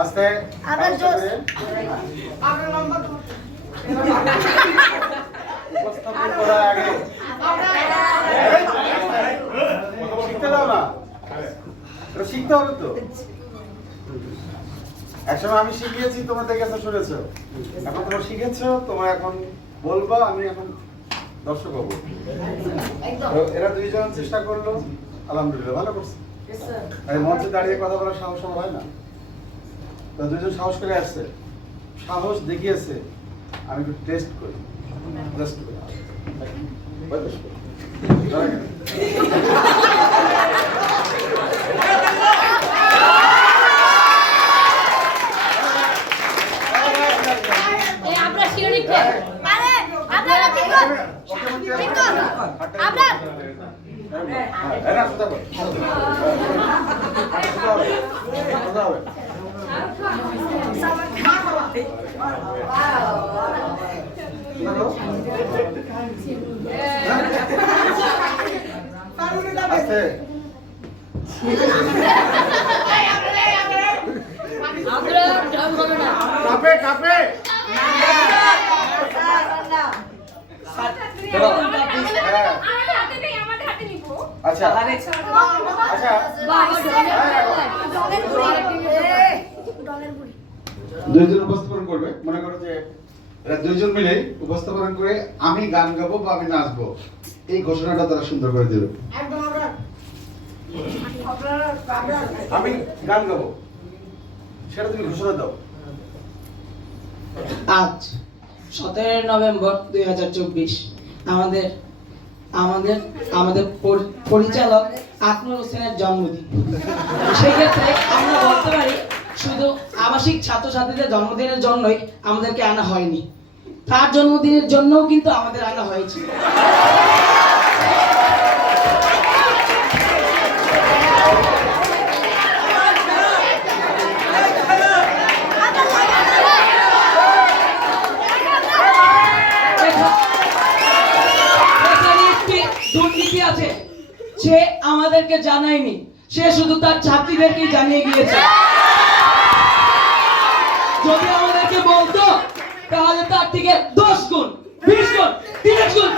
আস্তে উপস্থাপন করার আগে শিখতে দাও না, শিখতে হবে তো। একসময় আমি শিখিয়েছি, তোমরা দেখে শুনেছো, এখন তোমরা শিখেছো, তোমরা এখন বলবা, আমি এখন দর্শক হবো। এরা দুইজন চেষ্টা করলো, আলহামদুলিল্লাহ ভালো করছে। মঞ্চে দাঁড়িয়ে কথা বলার সাহস আমার হয় না, তো দুইজন সাহস করে আসছে, সাহস দেখিয়েছে। আমি একটু টেস্ট করি, টেস্ট করি। আচ্ছা দুইজন উপস্থাপন করবে, মনে করো যে এরা দুইজন মিলে উপস্থাপন করে আমি গান গাবো বা আমি নাচবো, এই ঘোষণাটা তারা সুন্দর করে দিল। আমি গান গাবো, সেটা তুমি ঘোষণা দাও। আজ 17 নভেম্বর 2024 আমাদের আমাদের আমাদের পরিচালক আকমল হোসেনের জন্মদিন। সেই ক্ষেত্রে আমরা বলতে পারি শুধু আবাসিক ছাত্রছাত্রীদের জন্মদিনের জন্যই আমাদেরকে আনা হয়নি, তার জন্মদিনের জন্যও কিন্তু আমাদের আনা হয়েছে। দুর্নীতি আছে, সে আমাদেরকে জানায়নি, সে শুধু তার ছাত্রীদেরকেই জানিয়ে গিয়েছে। যদি আমাদেরকে বলতো তাহলে তার থেকে 10 গুণ, 20 গুণ, 30 গুণ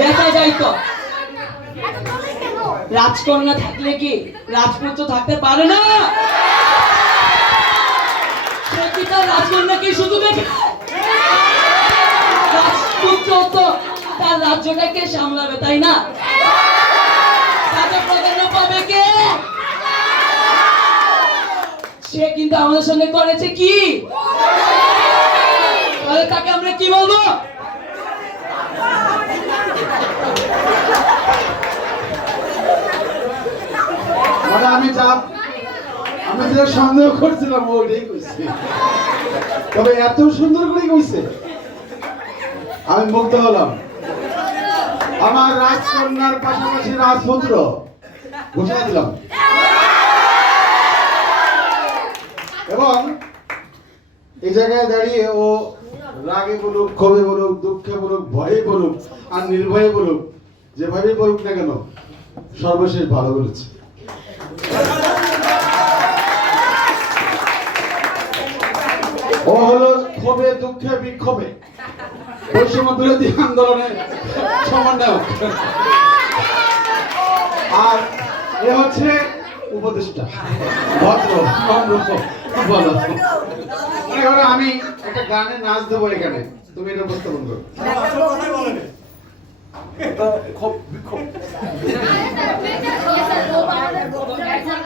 দেখা যাইতো। রাজকন্যা থাকলে কি রাজপুত্র থাকতে পারে না? সে কি তার রাজকন্যাকে শুধু দেখে? রাজপুত্র তো তার রাজ্যটাকে সামলাবে, তাই না? তাকে প্রাধান্য পাবে কে? সে কিন্তু আমাদের সঙ্গে করেছে কি? তাহলে তাকে আমরা কি বলবো? মানে আমি যেটা সন্দেহ করছিলাম ওইটাই কইছে, তবে এত সুন্দর করে কইছে আমি মুগ্ধ হলাম। আমার রাজকন্যার পাশাপাশি রাজপুত্র ঘোষণা দিলাম, এবং এই জায়গায় দাঁড়িয়ে ও রাগে বলুক, ক্ষোভে বলুক, দুঃখে বলুক, ভয়ে বলুক আর নির্ভয়ে বলুক, যেভাবেই বলুক না কেন, সর্বশেষ ভালো বলেছে। ও হলো ক্ষোভে, দুঃখে, বিক্ষোভে বৈষম্য বিরোধী আন্দোলনের সমন্বয়ক, আর এ হচ্ছে উপদেষ্টা, ভদ্র বলো। মনে করো আমি একটা গানে নাচ দেবো, এখানে তুমি এটা উপস্থাপন করো।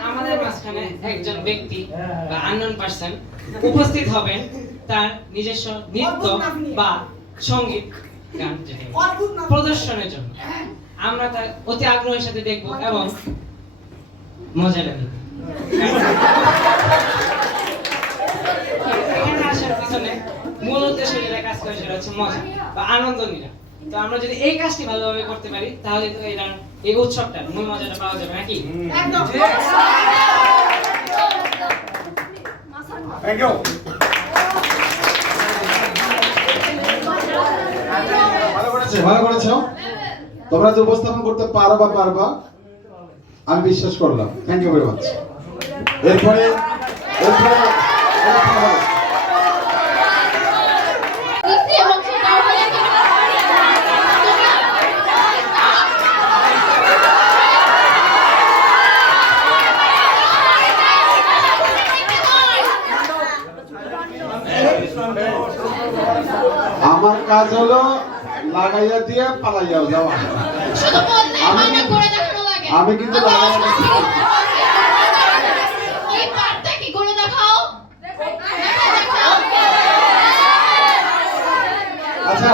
আমাদের মাঝখানে একজন ব্যক্তি বা আননোন পারসন উপস্থিত হবেন তার নিজস্ব নৃত্য বা সঙ্গীত গান প্রদর্শনের জন্য। আমরা তার অতি আগ্রহের সাথে দেখব এবং মজা নেব। এখানে আসার পিছনে মূল উদ্দেশ্য যেটা কাজ করে সেটা হচ্ছে মজা বা আনন্দ নেওয়া। তো আমরা যদি এই কাজটি ভালোভাবে করতে পারি তাহলে তো এই উৎসবটা মূল মজাটা পাওয়া যাবে নাকি? Thank you. ভালো করেছো। তোমরা যে উপস্থাপন করতে পারবা আমি বিশ্বাস করলাম। Thank you very much. এরপরে আমার কাজ হলো লাগাইয়া দিয়ে পালাইয়া যাওয়া। আমি কিন্তু আচ্ছা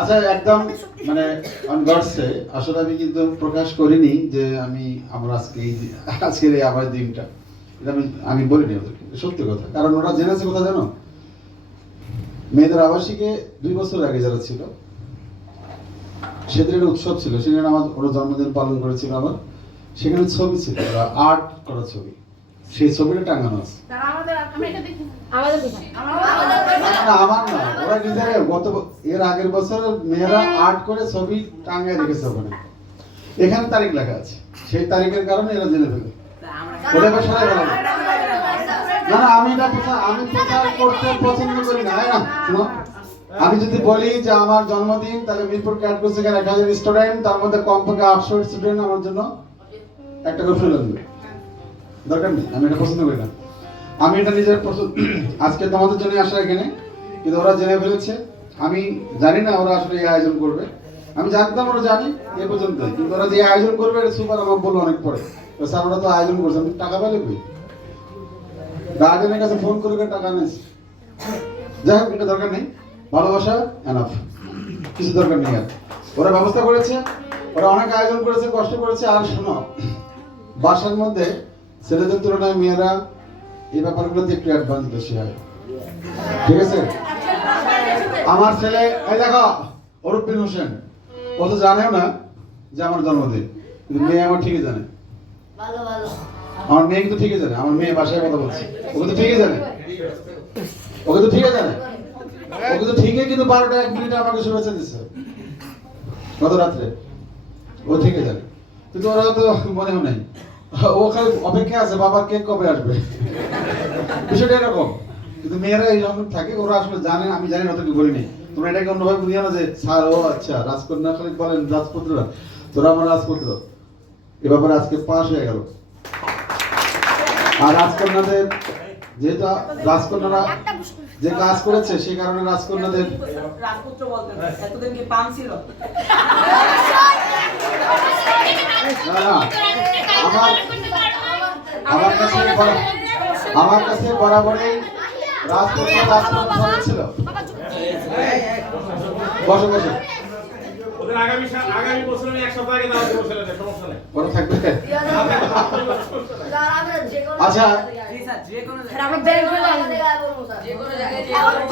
আচ্ছা একদম মানে অনগডসে আসলে আমি কিন্তু প্রকাশ করিনি যে আমরা আজকের এই আমার দিনটা, এটা আমি বলিনি ওদেরকে, সত্যি কথা। কারণ ওরা জেনেছে কথা জানো, মেয়েদের আবাসিকে 2 বছর আগে যারা ছিল সেদিন একটা উৎসব ছিল, সেখানে ওরা জন্মদিন পালন করেছিল আমার, সেখানে ছবি ছিল, আর্ট করা ছবি, সেই ছবিটা টাঙানো আছে। আমার না, ওরা নিজেরা এর আগের বছর মেয়েরা আর্ট করে ছবি টাঙিয়ে রেখেছে ওখানে, এখানে তারিখ লেখা আছে, সেই তারিখের কারণে এরা জেনে ফেলে। ওটা এবার সবাই ভালো না, আমি প্রচার করতে পছন্দ করি না, তাই না? শুনো, আমি যদি বলি যে আমার জন্মদিন, তাহলে মিরপুর ক্যাটকো থেকে 1000 স্টুডেন্ট, তার মধ্যে কমপক্ষে 800 স্টুডেন্ট আমার জন্য একটা করে ফুল আনবে, দরকার নেই, আমি এটা পছন্দ করি না। আমি এটা নিজের আজকে তোমাদের জন্য আসা এখানে, কিন্তু ওরা জেনে ফেলেছে। আমি জানি না ওরা আসলে এই আয়োজন করবে, আমি জানতাম ওরা জানি এ পর্যন্ত, কিন্তু ওরা যে আয়োজন করবে এটা সুপার আমার বললো অনেক পরে, স্যার ওরা তো আয়োজন করছে, আমি টাকা পেলে কই? গার্জেনের কাছে ফোন করে টাকা নিয়েছি। যাই হোক, এটা দরকার নেই, ভালোবাসা এনাফ, কিছু দরকার নেই। আর ওরা ব্যবস্থা করেছে, ওরা অনেক আয়োজন করেছে, কষ্ট করেছে। আর শোনো, বাসার মধ্যে ছেলেদের তুলনায় মেয়েরা এই ব্যাপারগুলোতে একটু অ্যাডভান্স বেশি হয়, ঠিক আছে? আমার ছেলে, এই দেখো অরূপ বিন হোসেন, ও তো জানেও না যে আমার জন্মদিন, কিন্তু মেয়ে আমার ঠিকই জানে। আমার মেয়ে কিন্তু ঠিকই জানে, আমার মেয়ে বাসায় কথা বলছে, ওকে তো ঠিকই জানে, ওকে তো ঠিকই জানে, ওকে তো ঠিকই, কিন্তু 12টা 1 মিনিটে আমাকে শুভেচ্ছা দিচ্ছে গত রাত্রে, ও ঠিকই জানে, কিন্তু ওরা তো মনেও নেই, ও খালি অপেক্ষা আছে বাবার কেক কবে আসবে, বিষয়টা এরকম। কিন্তু মেয়েরা এইরকম থাকে, ওরা আসলে জানে, আমি জানি না, ওদেরকে বলি নেই। তোমরা এটাকে অন্যভাবে বুঝিয়ে না যে স্যার ও আচ্ছা রাজকন্যা খালি বলেন রাজপুত্ররা, তোরা আমার রাজপুত্র, এ ব্যাপারে আজকে পাশ হয়ে গেল। আর রাজকন্যাদের, যেহেতু রাজকন্যারা যে কাজ করেছে সেই কারণে রাজকন্যাদের রাজপুত্র বলতেন, এতদিন কি পান ছিল? না, আমার কাছে বরাবরই রাজপুত্র ছিল। বসো বসো, ওদের আগামী বছর 1 সপ্তাহ আগে দাওয়াত দেব, ছেলেদের সমস্যা নেই, ওরা থাকবে। আচ্ছা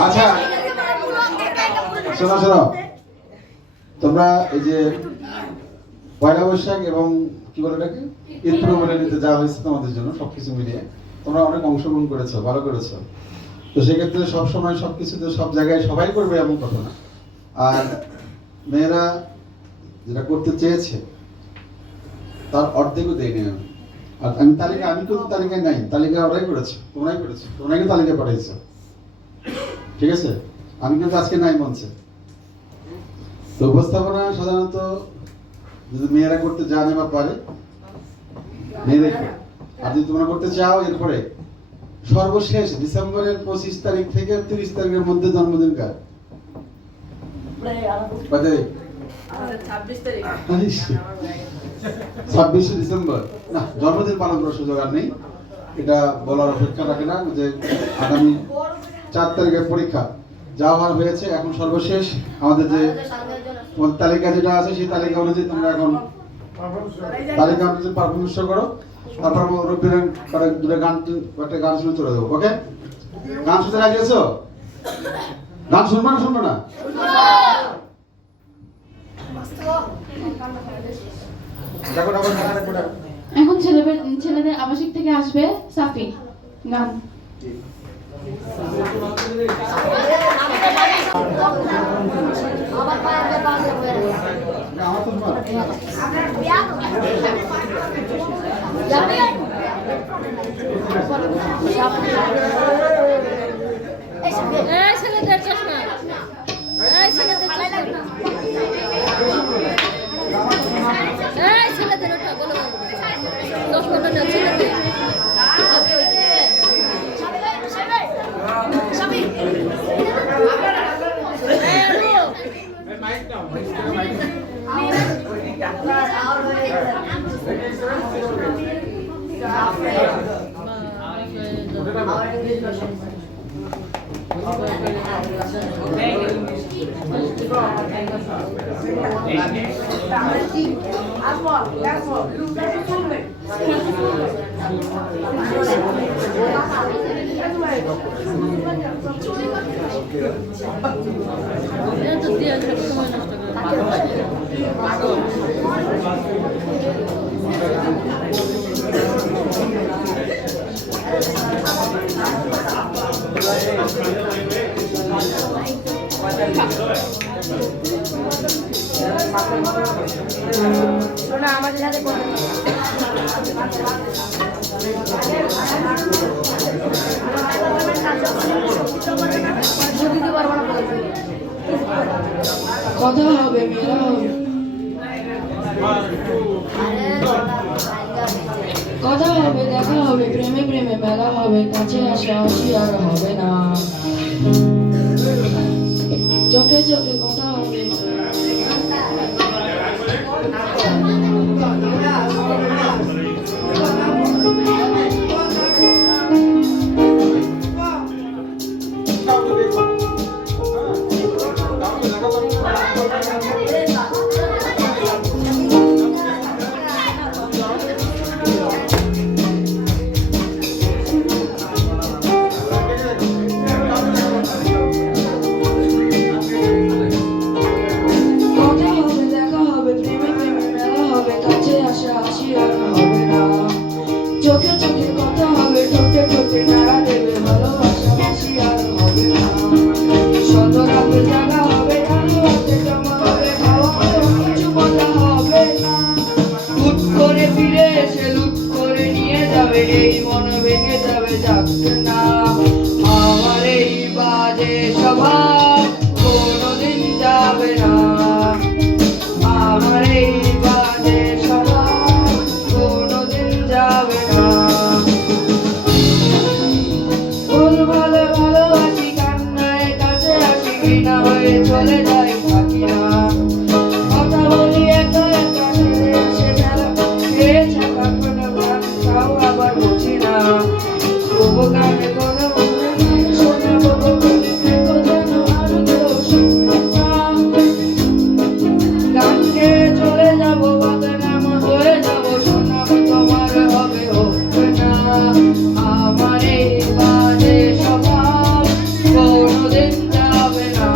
আচ্ছা, শোনো শোনো, তোমরা এই যে পয়লা বৈশাখ এবং কি বলে এটাকে ঈদ প্রোগ্রামে নিতে যাওয়া হয়েছে তোমাদের জন্য, সবকিছু মিলিয়ে তোমরা অনেক অংশগ্রহণ করেছো, ভালো করেছো। তো সেক্ষেত্রে সবসময় সবকিছুতে সব জায়গায় সবাই করবে এমন কথা না। আর মেয়েরা যেটা করতে চেয়েছে তার অর্ধেকও দেয়নি আমি। আর আমি কিন্তু তালিকায় নাই, তালিকা ওরাই করেছে, তোমরাই করেছো, তোমরাই কিন্তু তালিকা পাঠাইছো, ঠিক আছে? আমি কিন্তু আজকে নাই মঞ্চে। তো উপস্থাপনা সাধারণত যদি মেয়েরা করতে জানে বা পারে মেয়েরাই করে। আর যদি তোমরা করতে চাও, এরপরে সর্বশেষ ডিসেম্বরের 25 তারিখ থেকে 30 তারিখের মধ্যে জন্মদিন কার? 26 ডিসেম্বর না, জন্মদিন পালন করার সুযোগ আর নেই, এটা বলার অপেক্ষা রাখে না যে আগামী 4 তারিখের পরীক্ষা যা হওয়ার হয়েছে। এখন সর্বশেষ আমাদের যে তালিকা যেটা আছে সেই তালিকা অনুযায়ী তোমরা এখন তালিকা অনুযায়ী পারফরমেন্স করো, তারপর রবিবার একটা গান শুনে চলে যাবো। ওকে, গান শুনতে রাজি আছো? গান শুনবো না শুনবো না? এখন ছেলেদের আবাসিক থেকে আসবে সাফি গান। আমার পায়ে বাঁধে হয়ে না, আমার তো মা। আপনার বিয়া তো যাবে এই ছেলেদের চশমা এই ছেলেদের চশমা এই ছেলেদের ওটা বলো চশমাটা না ছেলেদের তো দিয়ে সময় নষ্ট শোনা আমাদের সাথে দিতে পারবো না কথা হবে মেলা হবে, কথা হবে দেখা হবে, প্রেমে প্রেমে মেলা হবে, কাছে আসা আসি আর হবে না, চোখে চোখে কথা হবে। চোখে চোখে কথা হবে, ঠোঁটে ঠোঁটে নাড়া দেবে, ভালোবাসা বাসি আর হবে না, শত রাতে জাগা হবে, আলো হাতে জমা হবে, খাওয়া হবে, কিছু কথা হবে না, হুট করে ফিরে এসে লুট করে নিয়ে যাবে, এই মন ভেঙে যাবে, যাচ্ছে না আমার এই বাজে স্বভাব কোনোদিন যাবে না, আমার এই বাজে স্বভাব কোনোদিন যাবে না। ভুল ভালো ভালোবাসি, কান্নায় কাছে আসি, ঘৃণা হয়ে চলে যাই, থাকি না, কথা বলি একা একা, সে ছাড়া কোনো গান তাও আবার বুঝি না, তবু গানে কোনো শোনাবো বলে থেকো যেন আর কেউ শুনবে না, গান গেয়ে চলে যাবো, বদনাম হয়ে যাবো, শোনাম তোমার হবে হবে না, আমার এই বাজে স্বভাব কোনোদিন যাবে না।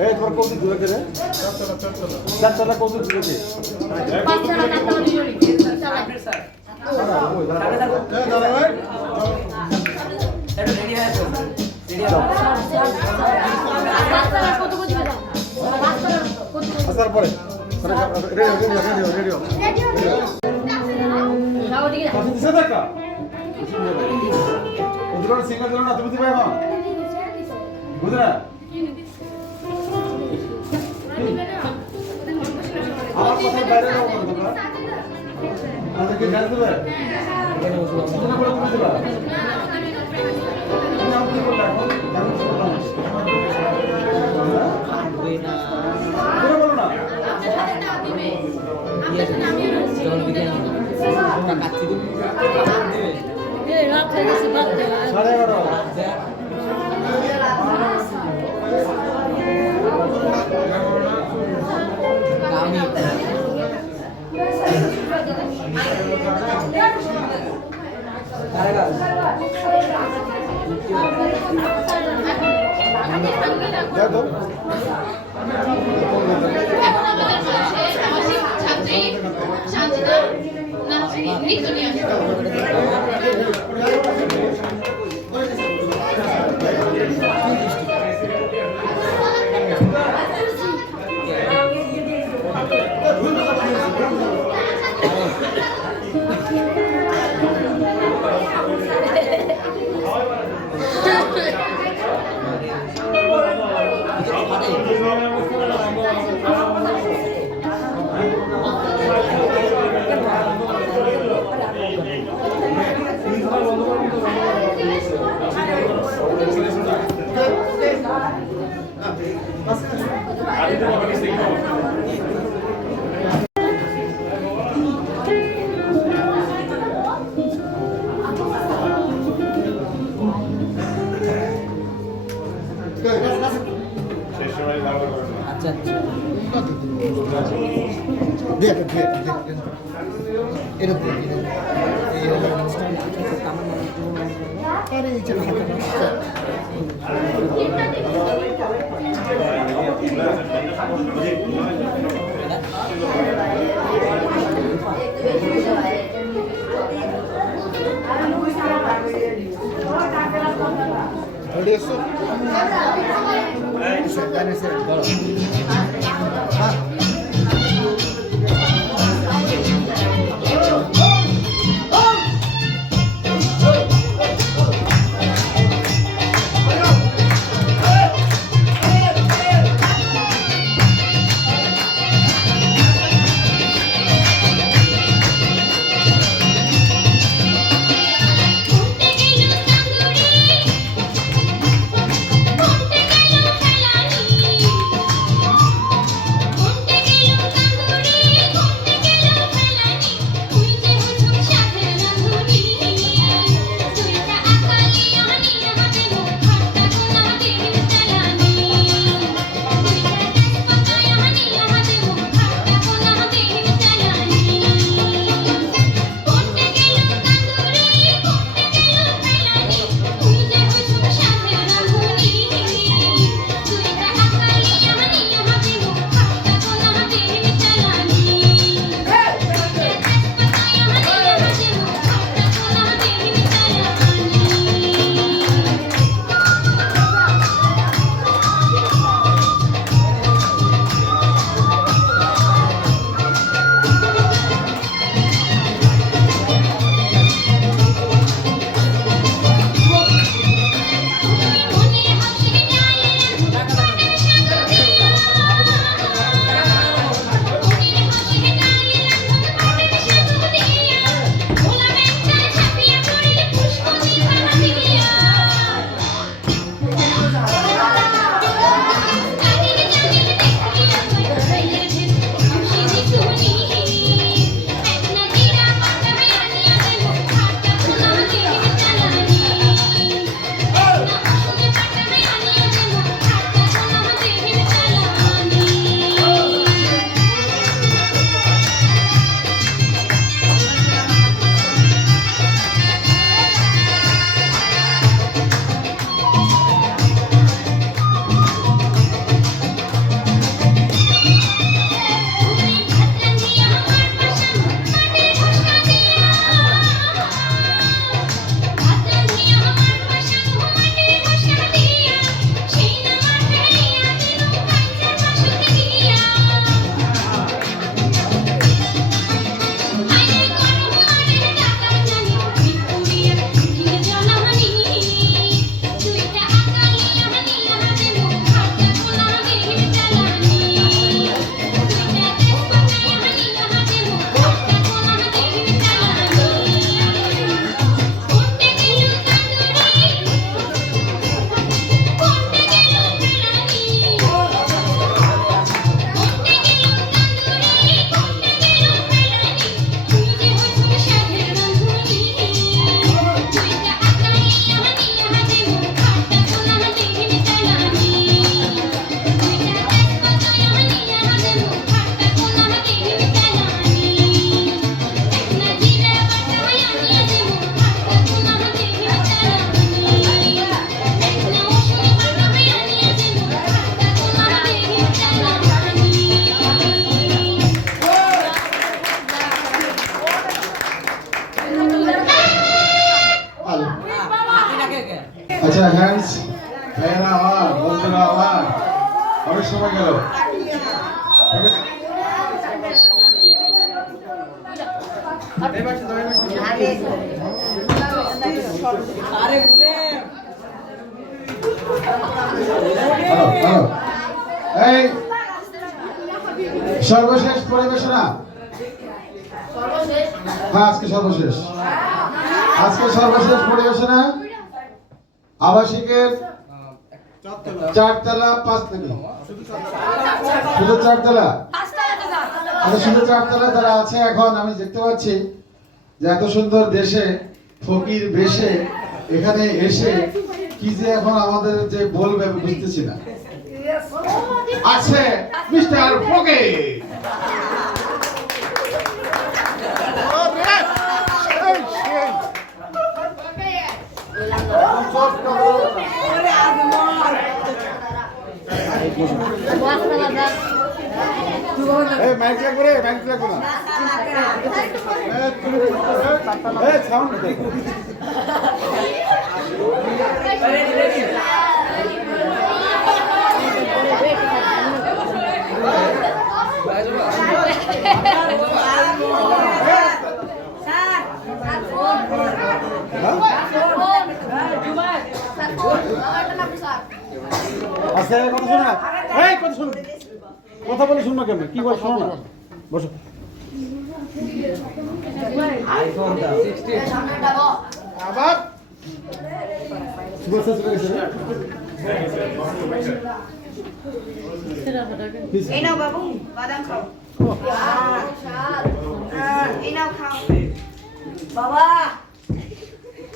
এই তোমার কৌতুক দূরে কে রে? চারতলা কৌতুক দূরে কে? আসার পরে রেডিও দিছে দেখা ওদের সিঙ্গার দিল না তুমি দিবে এখন বুঝলে না আমার কথা বাইরে যাও না তোমরা আমাদেরকে গান দেবে এখানে বসে না বলে তুমি দিবা তুমি আমাকে কি বললা এখন কেমন বললাম বলো বলো না রাত হয়ে গেছে বাদ দে 本 আচ্ছা হ্যান্ডস ভাইয়েরা আমার বন্ধুরা আমার অনেক সময় গেল এই সর্বশেষ পরিবেশনা হ্যাঁ আজকে সর্বশেষ পরিবেশনা আবাসিকের 4 তলা 5 তলা শুধু 4 তলা শুধু 4 তলা যারা আছে এখন আমি দেখতে পাচ্ছি যে এত সুন্দর দেশে ফকির বেশে এখানে এসে কি যে এখন আমাদের যে বলবে আমি বুঝতেছি না আছে মিস্টার ফকির এই মাইক লাগবে রে মাইক লাগবে না এই সাউন্ড দে আচ্ছা কথা শোনো না এই কথা শোনো কথা বলে শুনবা কেমন কি বল শোনো না বসো আইফোন 16 আবার বসে চলে গেছে এই নাও বাবু বাদাম খাও এই নাও খাও বাবা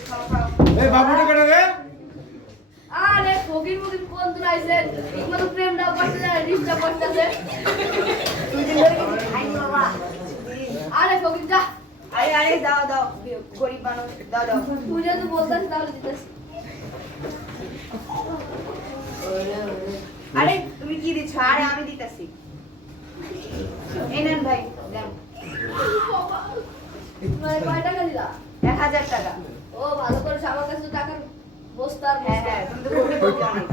খাও খাও এই বাবুটা কেন রে আরে ফকির মুকির কোন দূর আইছে ঠিকমতো প্রেম দাও করতে যায় রিস্টা করতেছে তুই দিন ধরে কিছু খাইনি বাবা আরে ফকির যা আরে আরে দাও দাও গরিব মানুষ দাও দাও তুই যদি বলতাস তাহলে দিতেস আরে তুমি কি দিচ্ছ আরে আমি দিতেছি এই নেন ভাই দেন মানে কয় টাকা দিলা 1000 টাকা ও ভালো করে আমার কাছে তো টাকার বস্তার হ্যাঁ হ্যাঁ তুমি তো গরিব বলছো অনেক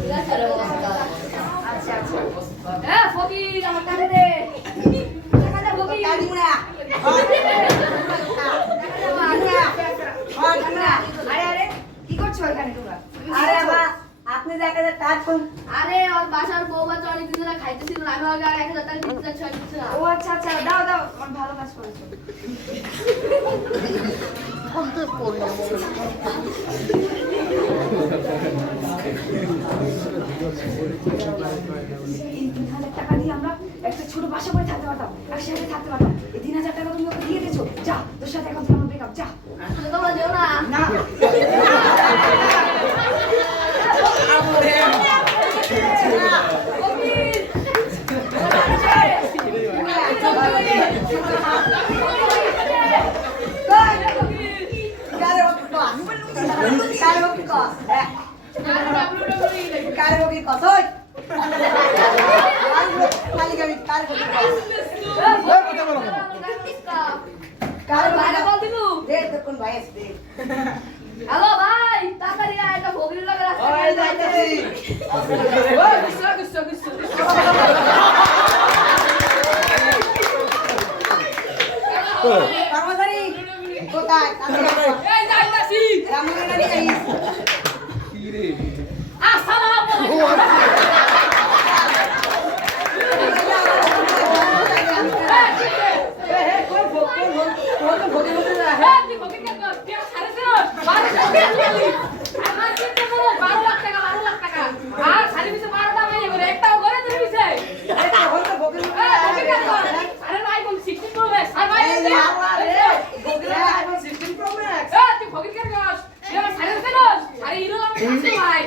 ঠিক আছে রে বস্তা আচ্ছা আচ্ছা হ্যাঁ ফকির আমার টাকা দে টাকা দে ফকির কাজ মুড়া আরে আরে কি করছো এখানে তোমরা আরে বাবা আপনি যে 1000 টাকা কোন আরে ওর বাসার বউ বাচ্চা অনেক দিন ধরে খাইতেছিল না আমি ওকে 1000 টাকা দিতে চাইছি না ও আচ্ছা আচ্ছা দাও দাও আমার ভালো কাজ করেছো এই 3000 টাকা দিয়ে আমরা একটা ছোট বাসা করে থাকতে পারতাম একসাথে থাকতে পারতাম এই 3000 টাকা তুমি ওকে দিয়ে দিয়েছো যা তোর সাথে এখন থেকে আমার ব্রেকআপ যা আসলে তোমরা যেও না না হ্যালো ভাই তাড়াতাড়ি আয় একটা ভগির লাগে রাস্তায় যাইতেছি কর্মচারী কোথায় এই যাইতাছি রামনগরে যাইস আসসালামু আলাইকুম ভাই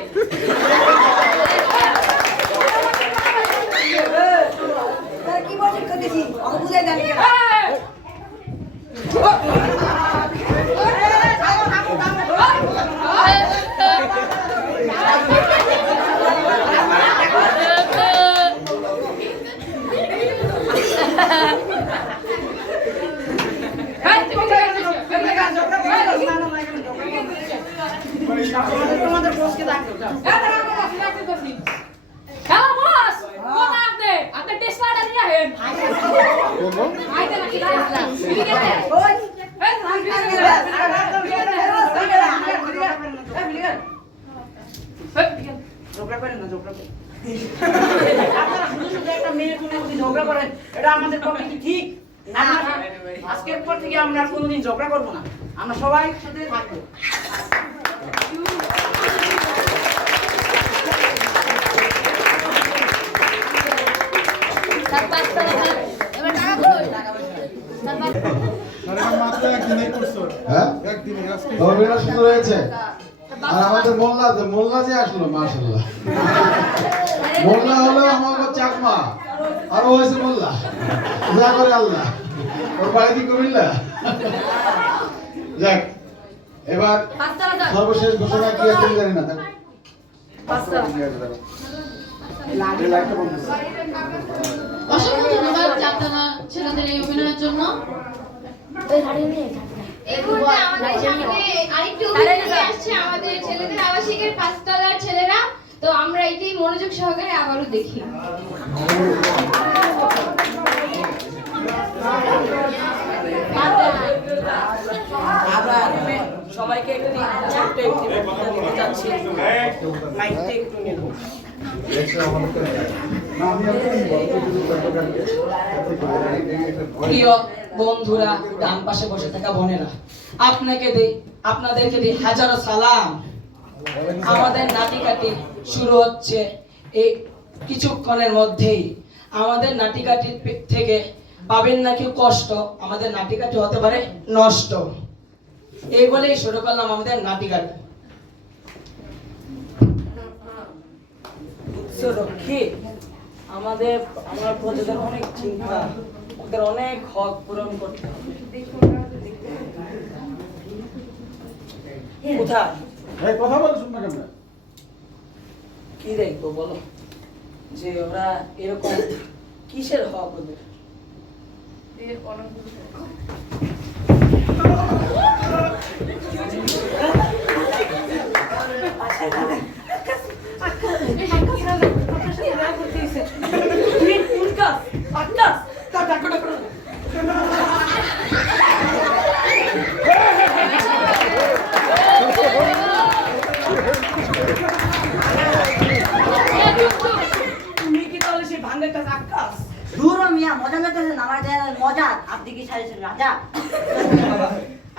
তোমাদের বসকে ডাকো হ্যালো বস কোন আপনি আপনি টেসলাটা নিয়ে আহেন আইতে নাকি টেসলা ঠিক আছে ওই ঝগড়া করেন না ঝগড়া করেন আপনারা শুধু শুধু একটা মেয়ে কোনে যদি ঝগড়া করেন এটা আমাদের পক্ষে কি ঠিক না আজকের পর থেকে আমরা আর কোনোদিন ঝগড়া করব না আমরা সবাই সাথে থাকবো তার পাঁচটা এবার টাকা বলো টাকা হ্যাঁ অভিনয় সুন্দর হয়েছে আর আমাদের মোল্লা যে আসলো মাশাআল্লাহ মোল্লা হলো আমার চাকমা আর ও হয়েছে মোল্লা যা করে আল্লাহ ওর বাড়ি কি কুমিল্লা যাক এবার সর্বশেষ ঘোষণা কি আছে আমি জানি না অসংখ্য ধন্যবাদ চাঁদনা ছেলেদের এই অভিনয়ের জন্য। এই মুহূর্তে আমাদের সামনে আরেকটি অভিনয় আসছে আমাদের ছেলেদের আবাসিকের 5 তলার ছেলেরা। তো আমরা এটি মনোযোগ সহকারে আবারও দেখি। আবার সবাইকে একটি ছোট্ট একটি বক্তব্য দিতে চাচ্ছি মাইকটা একটু নেব প্রিয় বন্ধুরা ডান পাশে বসে থাকা বোনেরা আপনাদেরকে দিই হাজারো সালাম। আমাদের নাটিকাটি শুরু হচ্ছে এই কিছুক্ষণের মধ্যেই। আমাদের নাটিকাটি থেকে পাবেন না কেউ কষ্ট, আমাদের নাটিকাটি হতে পারে নষ্ট। এই বলেই শুরু করলাম আমাদের নাটিকাটি। রক্ষী আমার প্রজাদের অনেক চিন্তা, ওদের অনেক হক পূরণ করতে হবে। কোথায় কথা বল শুন না কেন কি দেখবো বলো, যে ওরা এরকম কিসের হক ওদের?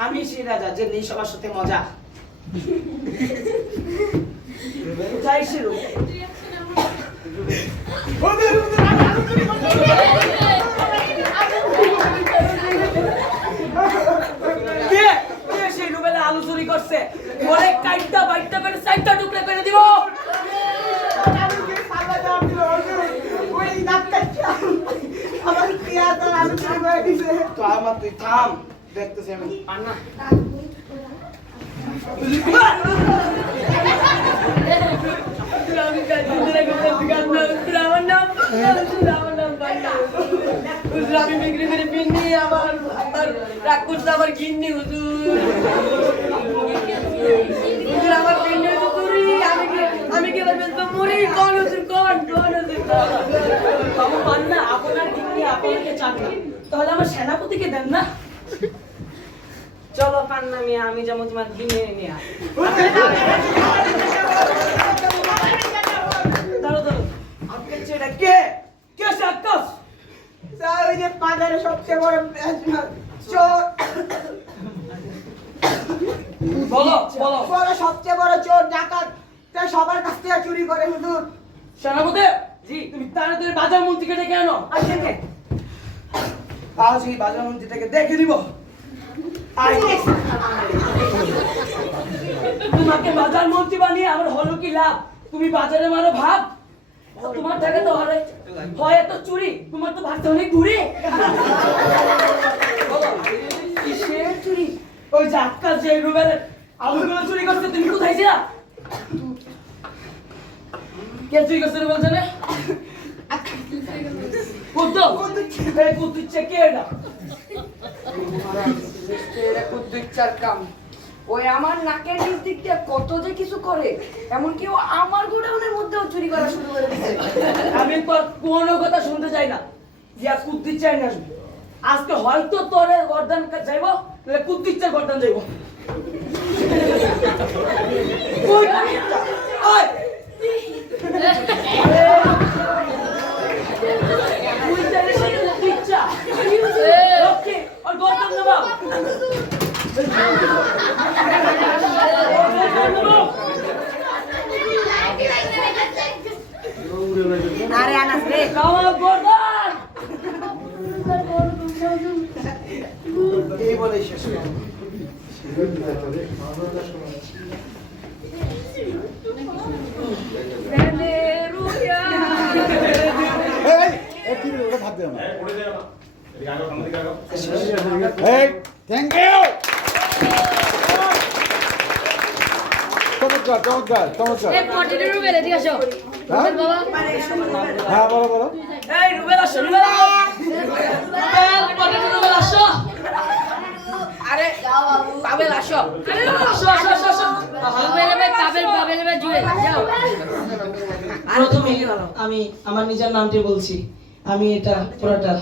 আমি সেই রাজা যে নেই সবার সাথে মজা। কোথায় সে রূপ? সেই রুবেলা আলু চুরি করছে, ওরে কাইটটা বাইটটা করে সাইডটা টুকরা করে দিব। তুই থাম, দেখতেছি আমি। আমি বিক্রি করে পিন্নি আমার রাগ করছে আমার গিন্নি হুজুর। আমার পিন্নি হুজুরি আমি কি মরি কোন হুজুর কোন পান না আপনার গিন্নি আপনাকে চান না, তাহলে আমার সেনাপতিকে দেন না। চলো পান্না মিয়া, আমি যেমন তোমার গিন্নি নিয়ে দাঁড়ো দাঁড়ো। আজকে ছেলেটা কে কে সে আকাশ? ওই যে বাজারে সবচেয়ে বড় চোর। বলো বলো। বলো সবচেয়ে বড় চোর ডাকাত, তাই সবার কাছ থেকে চুরি করে হুজুর। সেনাপতি জি, তুমি তাড়াতাড়ি বাজার মন্ত্রীকে ডেকে আনো। আসেন আজ এই বাজার মন্ত্রীটাকে দেখে দিব। তোমাকে বাজার মন্ত্রী বানিয়ে আমার হলো কি লাভ? তুমি বাজারে মারো ভাব, তোমার টাকা তো হয় এত চুরি, তোমার তো ভাবতে অনেক ঘুরে। কিসের চুরি? ওই যে আজকাল যে রুবেলের আলুগুলো চুরি করছে, তুমি কোথায় ছিলা? কে চুরি করছে রুবেল জানে? কুদ্দুচ্ছা কে এটা? কুদ্দুচ্চার কাম ওই আমার নাকের নিচ দিক দিয়ে কত যে কিছু করে, এমনকি ও আমার গোডাউনের মধ্যেও চুরি করা শুরু করে দিচ্ছে। আমি তোর কোনো কথা শুনতে চাই না, দিয়া কুদ্দির চাই না। আজকে হয়তো তোর গর্দান যাইব, নাহলে কুদ্দির গর্দান যাইব। ওই কুদ্দিরটা, ওই! তুই জানি সেই কুদ্দিরটা। লক্ষ্মী, ওর গর্দান দেবো। আরে আনাস রে, আমার গর্দান! এই বলেই শেষ। কি রে, ওটা ভাববে না। পড়ে যাও না এদিকে আগো সামনে দিকে আগো এই থ্যাংক ইউ, চমৎকার চমৎকার চমৎকার। এই পটিটা রুবেল এদিকে আসো হ্যাঁ? বাবা হ্যাঁ বলো বলো। এই রুবেল আসো, রুবেল আসো। রুবেল, পটেটো রুবেল আসো। আরে পাবেল আসো। আরে আসো আসো আসো আসো। রুবেল ভাই পাবেল ভাই জুয়েল যাও প্রথমে আমি আমার নিজের নামটি বলছি। আমি এটা পুরোটা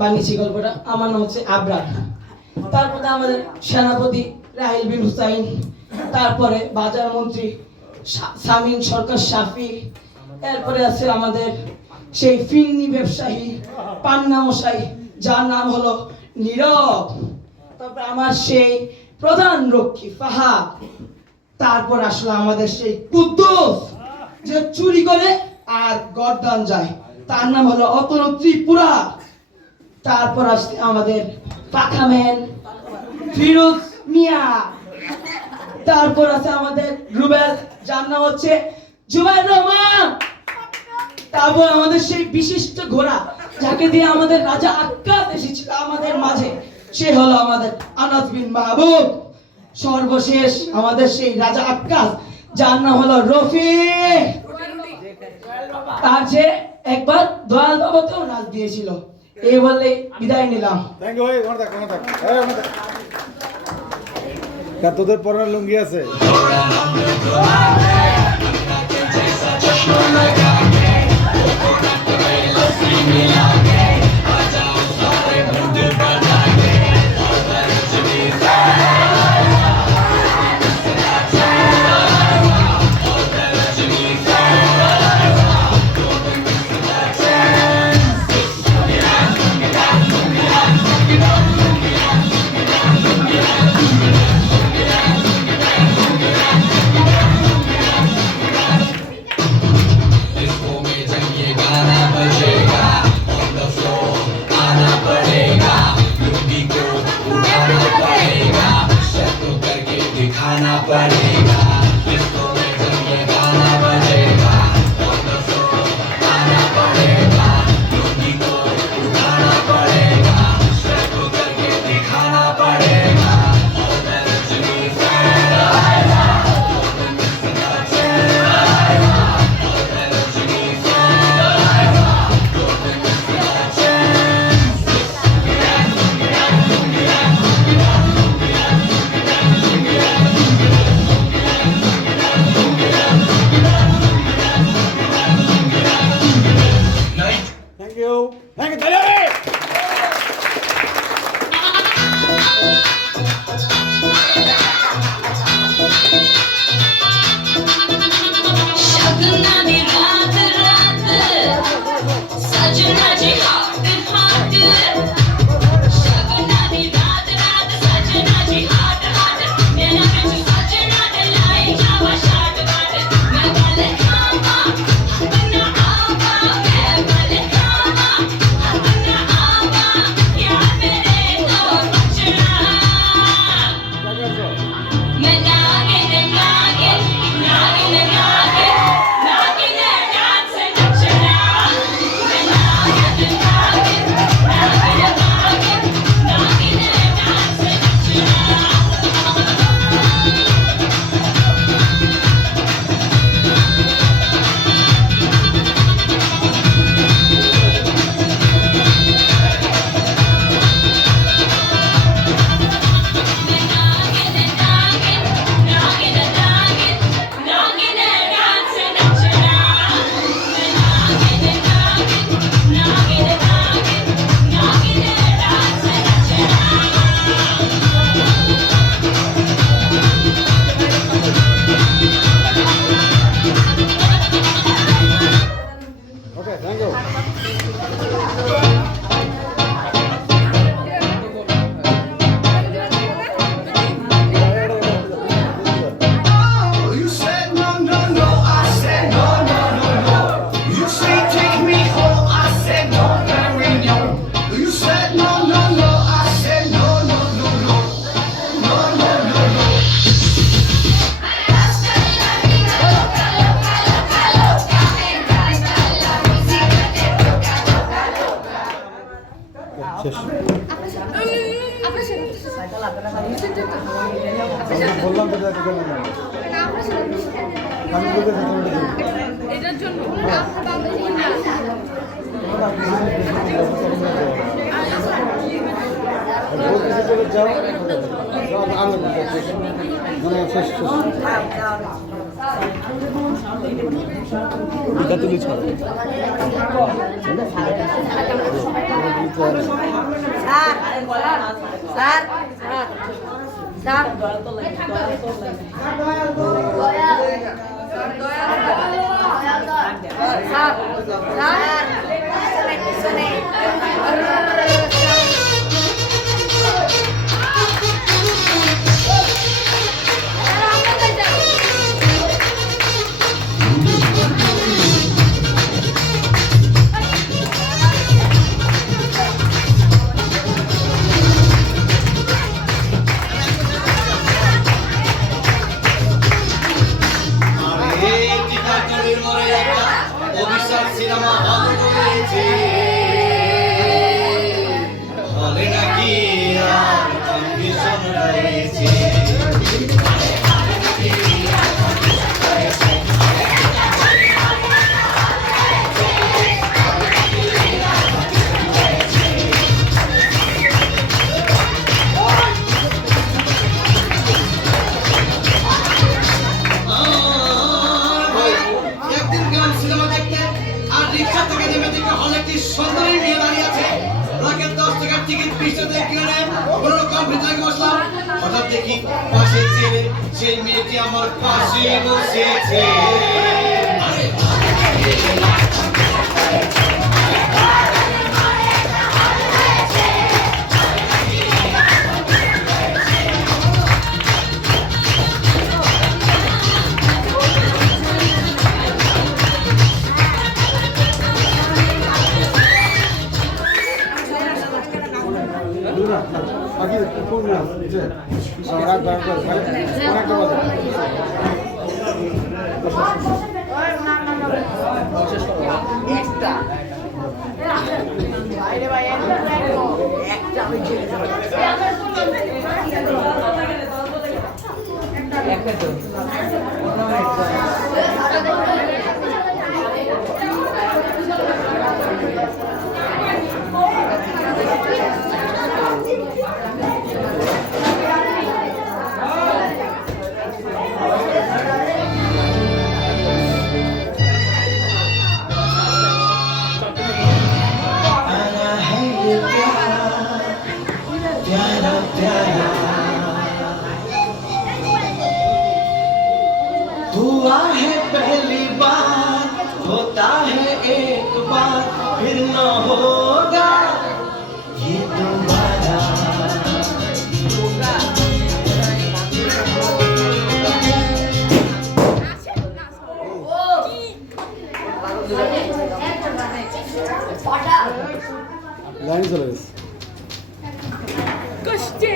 বানিয়েছি গল্পটা। আমার নাম হচ্ছে আবরার। তারপরে আমাদের সেনাপতি রাহিল বিন হুসাইন, তারপরে বাজার মন্ত্রী সামিন সরকার শাফি, এরপরে আছে আমাদের সেই ফিন্নি ব্যবসায়ী পান্না মশাই, যার নাম হলো নীরব। তারপর আমার সেই প্রধান রক্ষী ফাহাদ। তারপর আসলো আমাদের সেই কুদ্দুস, যে চুরি করে আর গর্দান যায়, তার নাম হলো অতনু ত্রিপুরা। তারপর আসছে আমাদের পাখামেন ফিরোজ মিয়া। তারপর আছে আমাদের রুবেল, যার নাম হচ্ছে জুবাইর রহমান। তারপর আমাদের সেই বিশিষ্ট ঘোড়া, যাকে দিয়ে আমাদের রাজা আক্কাস এসেছিল আমাদের মাঝে, সে হলো আমাদের আনাস বিন মাহবুব। সর্বশেষ আমাদের সেই রাজা আক্কাস, যার নাম হলো রফি। তার যে একবার দয়াল বাবাতেও নাচ দিয়েছিল। এই বলে বিদায় নিলাম। Thank you. এই ওখানে থাক, ওখানে থাক, এই ওখানে থাক। তা তোদের পরনের লুঙ্গি আছে? বললাম তো যাকে বললাম না। আমি বলতে এটার জন্য যাও আলাদা মানে শেষ এটা তুমি ছাড়ো সিনেমা হল রয়েছে হলে নাকি আর কন্ডিশন রয়েছে হঠাৎ দেখি পাশে ছেড়ে সেই মেয়েটি আমার পাশে বসেছে আগে কোন না যে রাত বারোটা অনেকটা বাজে हुआ है पहली बार होता है एक बार फिर न होगा ये दोबारा লাইন চলে গেছে কষ্টে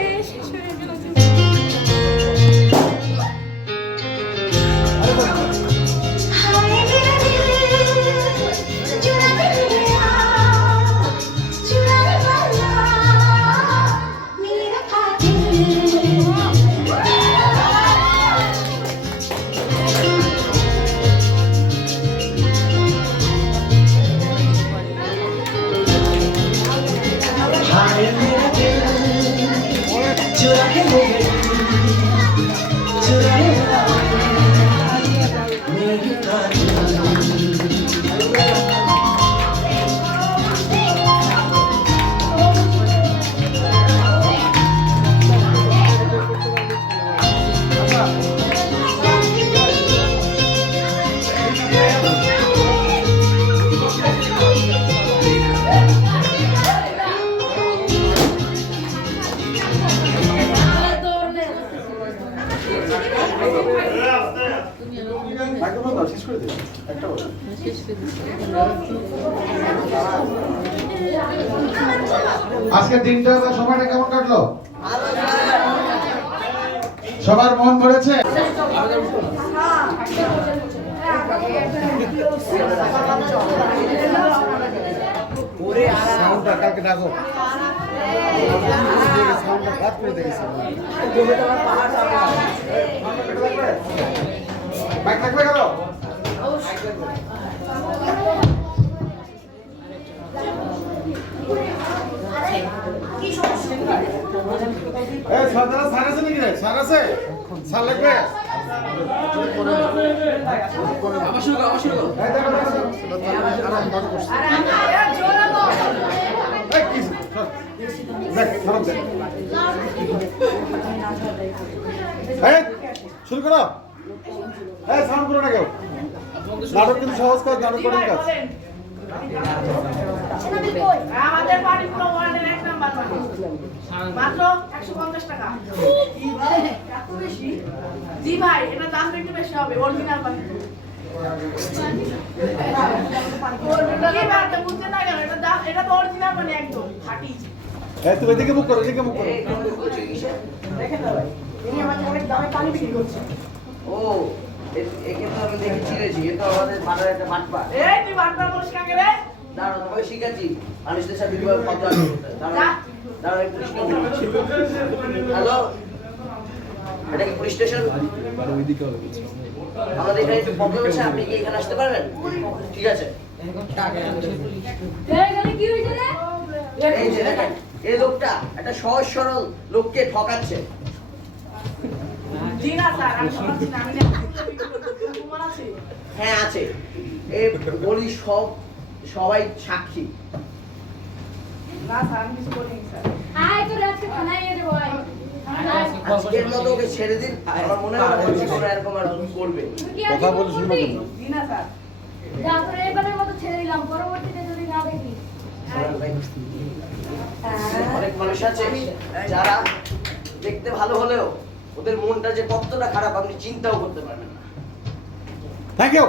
শেষ করে দিই একটা কথা আজকের দিনটা বা সময়টা কেমন কাটলো সবার মন ভরেছে সাউন্ডটা কালকে ডাকো সাউন্ডটা বাদ করে দেখেছি বাইক থাকবে কেন সার আছে নাকি রে সার আছে সার লাগবে শুরু করো সাউন্ড করো না কেউ নাটক কিন্তু সহজ কাজ নাটক কঠিন কাজ আমাদের পার্টি পুরো ওয়ার্ল্ডের এক নাম্বার মাত্র 150 টাকা এত বেশি জি ভাই এটা দাম একটু বেশি হবে অরিজিনাল পানি কি বারটা বুঝতে না গেল এটা দাম এটা তো অরিজিনাল পানি একদম খাঁটি তুমি এদিকে মুখ করো এদিকে মুখ করো দেখেন না ভাই ইনি আমাকে অনেক দামে পানি বিক্রি করছে ও একে তো আমি দেখে চিনেছি এ তো আমাদের মাথার একটা মাঠপা এই তুই বারটা বলিস কাকে রে দাঁড়াও তোমাকে শিখাচ্ছি মানুষদের সাথে কিভাবে কথা বলতে দাঁড়াও দাঁড়াও একটু হ্যালো এটা কি পুলিশ স্টেশন আমাদের এখানে একটু প্রবলেম আছে আপনি কি এখানে আসতে পারবেন ঠিক আছে কি হয়েছে রে এই যে দেখেন এই লোকটা একটা সহজ সরল লোককে ঠকাচ্ছে জি না স্যার আমি সমস্যা না আমি তোমার আছে হ্যাঁ আছে এই বলি সবাই সাক্ষী না স্যার আমি কিছু বলিনি স্যার আয় তো রাতকে থানায় নিয়ে যাবো আয় আজকের মতো ওকে ছেড়ে দিন আমার মনে হয় না যে কোনো এরকম আর করবে কথা বলে শুনবো কিন্তু জি না স্যার যা তোর এবারের মতো ছেড়ে দিলাম পরবর্তীতে যদি না দেখি অনেক মানুষ আছে যারা দেখতে ভালো হলেও ওদের মনটা যে কতটা খারাপ আপনি চিন্তাও করতে পারবেন না থ্যাংক ইউ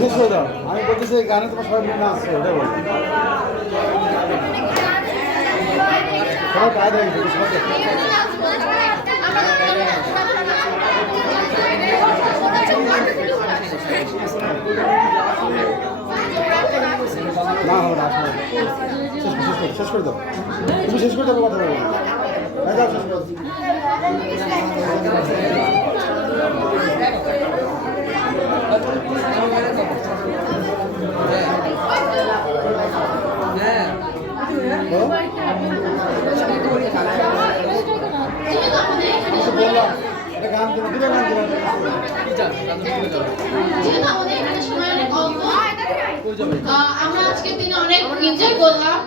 শেষ করে দাও। আমি বলতেছি এই গানে তোমার সবাই মিলে নাচছো, এটা বলো। সবাই গায়ে দেয় কিন্তু সবাই না হবে না, আসলে শেষ করে দাও। তুমি শেষ করে দেবো, কথা বলবো। হ্যাঁ, দাও, শেষ করে দাও। বললাম এটা গান দিলাম, দুটো গান দিলাম। যেহেতু আমাদের এখানে সময় অনেক অল্প, আমরা আজকের দিনে অনেক এনজয় করলাম।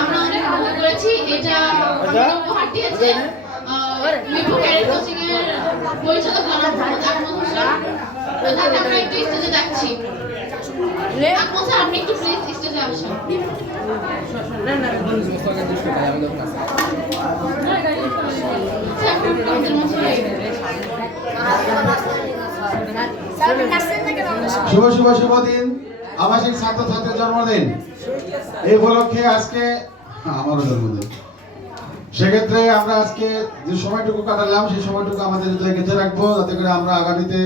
আমরা অনেক ভালো করেছি। এটা আমাদের উপহার দিয়েছে মিঠু ক্যারিয়ার কোচিং এর পরিচালক জনাব মোহাম্মদ আকমল হোসেন। তাকে আমরা একটু স্টেজে ডাকছি। আকমল স্যার, আপনি একটু প্লিজ স্টেজে আসুন। শুভ শুভ শুভ দিন, আবাসিক ছাত্রছাত্রীর জন্মদিন। এই উপলক্ষে আজকে আমারও জন্মদিন। সেক্ষেত্রে আমরা আজকে যে সময়টুকু কাটালাম সেই সময়টুকু আমাদের হৃদয়ে গেঁথে রাখবো, যাতে করে আমরা আগামীতে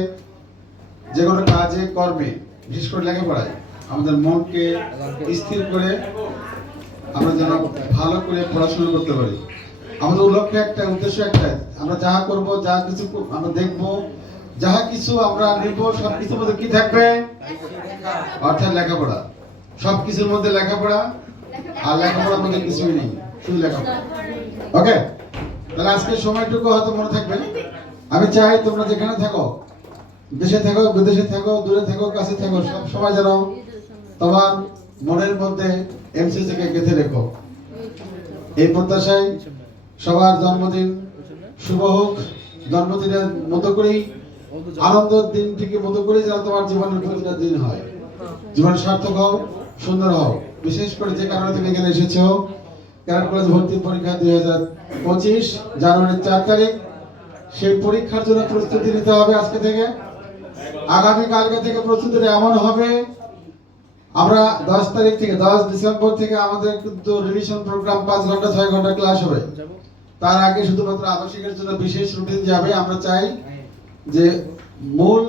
যে কোনো কাজে কর্মে, বিশেষ করে লেখাপড়ায় আমাদের মনকে স্থির করে আমরা যেন ভালো করে পড়াশোনা করতে পারি। আমাদের লক্ষ্য একটা, উদ্দেশ্য একটাই, আমরা যাহা করব, যা কিছু আমরা দেখব, যাহা কিছু আমরা নিব, সব কিছুর মধ্যে কি থাকবে? অর্থাৎ লেখাপড়া। সব কিছুর মধ্যে লেখাপড়া, আর লেখাপড়ার মধ্যে কিছুই নেই, শুধু লেখাপড়া। ওকে, তাহলে আজকে সময়টুকু হয়তো মনে থাকবে। আমি চাই তোমরা যেখানে থাকো, দেশে থাকো, বিদেশে থাকো, দূরে থাকো, কাছে থাকো, সব সময় যেন তোমার মনের মধ্যে এমসিসি কে গেঁথে রেখো। এই প্রত্যাশায় সবার জন্মদিন শুভ হোক। জন্মদিনের মতো করেই, আনন্দের দিনটিকে মতো করেই যেন তোমার জীবনের প্রতিটা দিন হয়। জীবন সার্থক হও, সুন্দর হও। বিশেষ করে যে কারণে তুমি এখানে এসেছো, ক্যাডেট কলেজ ভর্তি পরীক্ষা 2025 জানুয়ারির 4 তারিখ। সেই পরীক্ষার জন্য প্রস্তুতি নিতে হবে আজকে থেকে। আগামী কালকে থেকে প্রস্তুতিটা এমন হবে, আমরা 10 তারিখ থেকে 10 ডিসেম্বর থেকে আমাদের কিন্তু রিভিশন প্রোগ্রাম 5 ঘন্টা 6 ঘন্টা ক্লাস হবে। তার আগে শুধুমাত্র আবাসিকের জন্য বিশেষ রুটিন যাবে। আমরা চাই যে মূল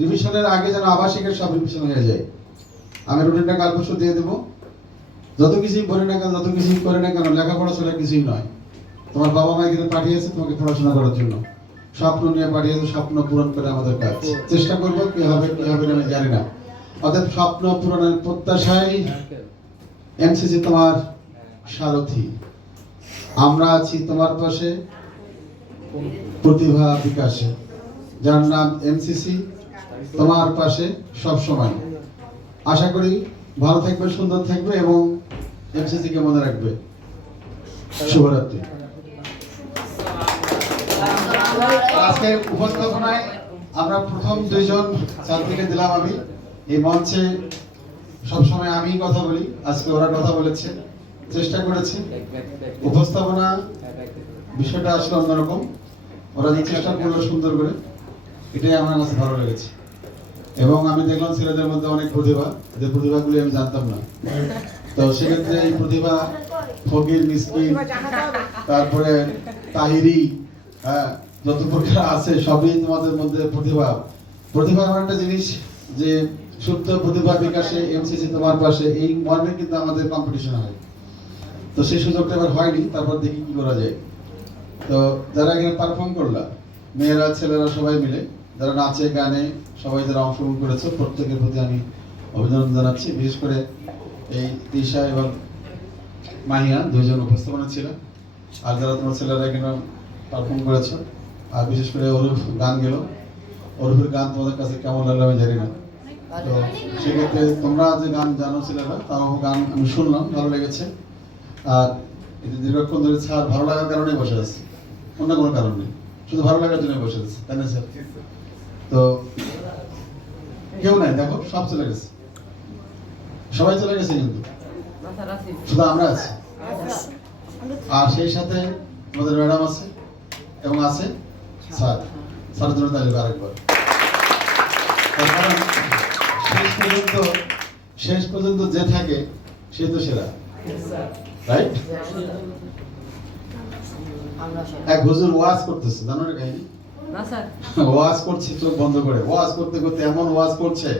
রিভিশনের আগে যেন আবাসিকের সব রিভিশন হয়ে যায়। আমি রুটিনটা কাল পরশু দিয়ে দেবো। যত কিছুই বলি না কেন, যত কিছুই করে না কেন, লেখাপড়া ছাড়া কিছুই নয়। তোমার বাবা মা কিন্তু পাঠিয়েছে তোমাকে পড়াশোনা করার জন্য, স্বপ্ন নিয়ে পাঠিয়েছে, স্বপ্ন পূরণ করে আমাদের কাজ। চেষ্টা করবো, কি হবে কি হবে না আমি জানি না। অর্থাৎ স্বপ্ন পূরণের প্রত্যাশায় এমসিসি তোমার সারথি। আমরা আছি তোমার পাশে প্রতিভা বিকাশে, যার নাম এমসিসি, তোমার পাশে সব সময়। আশা করি ভালো থাকবে, সুন্দর থাকবে এবং এমসিসি কে মনে রাখবে। শুভরাত্রি। আজকের উপস্থাপনায় আমরা প্রথম 2 জন ছাত্রীকে দিলাম। আমি এই মঞ্চে সবসময় আমি কথা বলি, আজকে ওরা কথা বলেছে, চেষ্টা করেছে। উপস্থাপনা বিষয়টা আসলে অন্যরকম, ওরা যে চেষ্টা করলো সুন্দর করে, এটাই আমার কাছে ভালো লেগেছে। এবং আমি দেখলাম ছেলেদের মধ্যে অনেক প্রতিভা, যে প্রতিভাগুলি আমি জানতাম না। তো সেক্ষেত্রে এই প্রতিভা, ফকির, মিসকিন, তারপরে তাহিরি, হ্যাঁ, যত প্রকার আছে সবই তোমাদের মধ্যে প্রতিভা। প্রতিভা এমন একটা জিনিস যে শুদ্ধ প্রতিভা বিকাশে এমসিসি তোমার পাশে, এই মর্মে কিন্তু আমাদের কম্পিটিশন হয়। তো সেই সুযোগটা এবার হয়নি, তারপর দেখি কি করা যায়। তো যারা এখানে পারফর্ম করলা, মেয়েরা ছেলেরা সবাই মিলে, যারা নাচে গানে সবাই যারা অংশগ্রহণ করেছে, প্রত্যেকের প্রতি আমি অভিনন্দন জানাচ্ছি। বিশেষ করে এই তিশা এবং মাহিয়া 2 জন উপস্থাপনা ছিল। আর যারা তোমার ছেলেরা এখানে পারফর্ম করেছো, আর বিশেষ করে অরূপ গান গেল। অরূপের গান তোমাদের কাছে কেমন লাগলো আমি জানি না। তো সেক্ষেত্রে তোমরা যে গান জানো ছেলেরা, তাও গান আমি শুনলাম, ভালো লেগেছে। আর দীর্ঘক্ষণ ধরে স্যার ভালো লাগার কারণেই বসে আছে, অন্য কোনো কারণ নেই, শুধু ভালো লাগার জন্য বসে আছে, তাই না স্যার? তো কেউ নাই, দেখো সব চলে গেছে, সবাই চলে গেছে, কিন্তু শুধু আমরা আছি। আর সেই সাথে আমাদের ম্যাডাম আছে এবং আছে স্যার। স্যারের জন্য তাহলে আরেকবার। তার কারণ শেষ পর্যন্ত যে থাকে সে তো সেরা, রাইট? এক হুজুর ওয়াজ করতেছে, জানো না কাহিনী? ওয়াজ করছে চোখ বন্ধ করে, ওয়াজ করতে করতে এমন ওয়াজ করছে,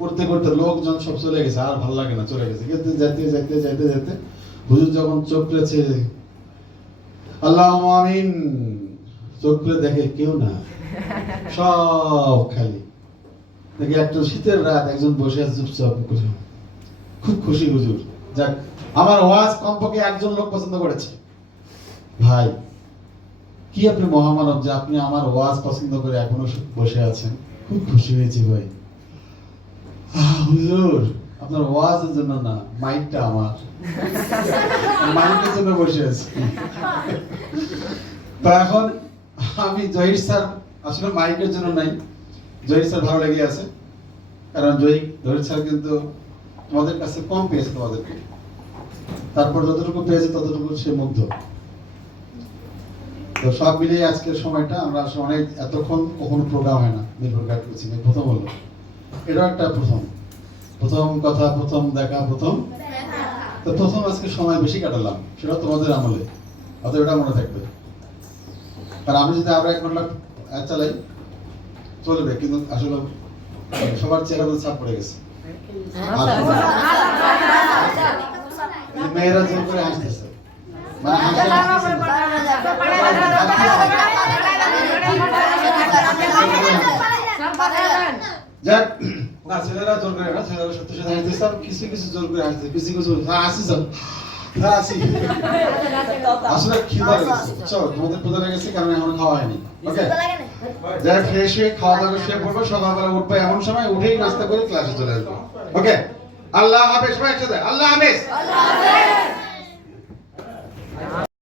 করতে করতে লোকজন সব চলে গেছে, আর ভালো লাগে না, চলে গেছে। যেতে যেতে যেতে যেতে যেতে হুজুর যখন চোখ খুলেছে, আল্লাহুম্মা আমিন, চোখ খুলে দেখে কেউ না, সব খালি। দেখে একটা শীতের রাত, একজন বসে আছে চুপচাপ করে। খুব খুশি হুজুর, যাক আমার ওয়াজ কমপক্ষে একজন লোক পছন্দ করেছে। ভাই কি আপনি মহামানব যে আপনি আমার ওয়াজ পছন্দ করে এখনো বসে আছেন, খুব খুশি হয়েছি ভাই। হুজুর আপনার ওয়াজের জন্য না, মাইকটা আমার, মাইকের জন্য বসে আছি। তো এখন আমি জহির স্যার আসলে মাইকের জন্য নাই, জহির স্যার ভালো লেগে আছে, কারণ জহির স্যার কিন্তু তোমাদের কাছে কম পেয়েছে তোমাদেরকে, তারপর যতটুকু পেয়েছে ততটুকু সে মুগ্ধ। তো সব মিলিয়ে আজকের সময়টা আমরা আসলে অনেক, এতক্ষণ কখনো প্রোগ্রাম হয় না মিরপুর গাইড কোচিং এ, প্রথম হলো, এটাও একটা প্রথম কথা, প্রথম দেখা, প্রথম। তো প্রথম আজকে সময় বেশি কাটালাম, সেটা তোমাদের আমলে, অতএব এটা মনে থাকবে। আর আমি যদি আবার 1 ঘন্টা চালাই চলবে, কিন্তু আসলে সবার চেহারা মধ্যে ছাপ পড়ে গেছে। মেয়েরা জোর করে হাসতেছে, মানে যাক না, ছেলেরা জোর করে না, ছেলেরা সত্যি সত্যি হাসতেছে, কিছু কিছু জোর করে হাসতেছে, কিছু কিছু আসি যাও আসি। আসলে খিদা লেগেছে, বুঝছো, তোমাদের ক্ষুধা লেগেছে কারণ এখন খাওয়া হয়নি। ওকে, যাই ফ্রেশ হয়ে খাওয়া দাওয়া শুয়ে পড়বো, সকালবেলা উঠবো এমন সময়, উঠেই নাস্তা করে ক্লাসে চলে আসবো। ওকে, আল্লাহ হাফেজ, সবাই একসাথে আল্লাহ হাফেজ।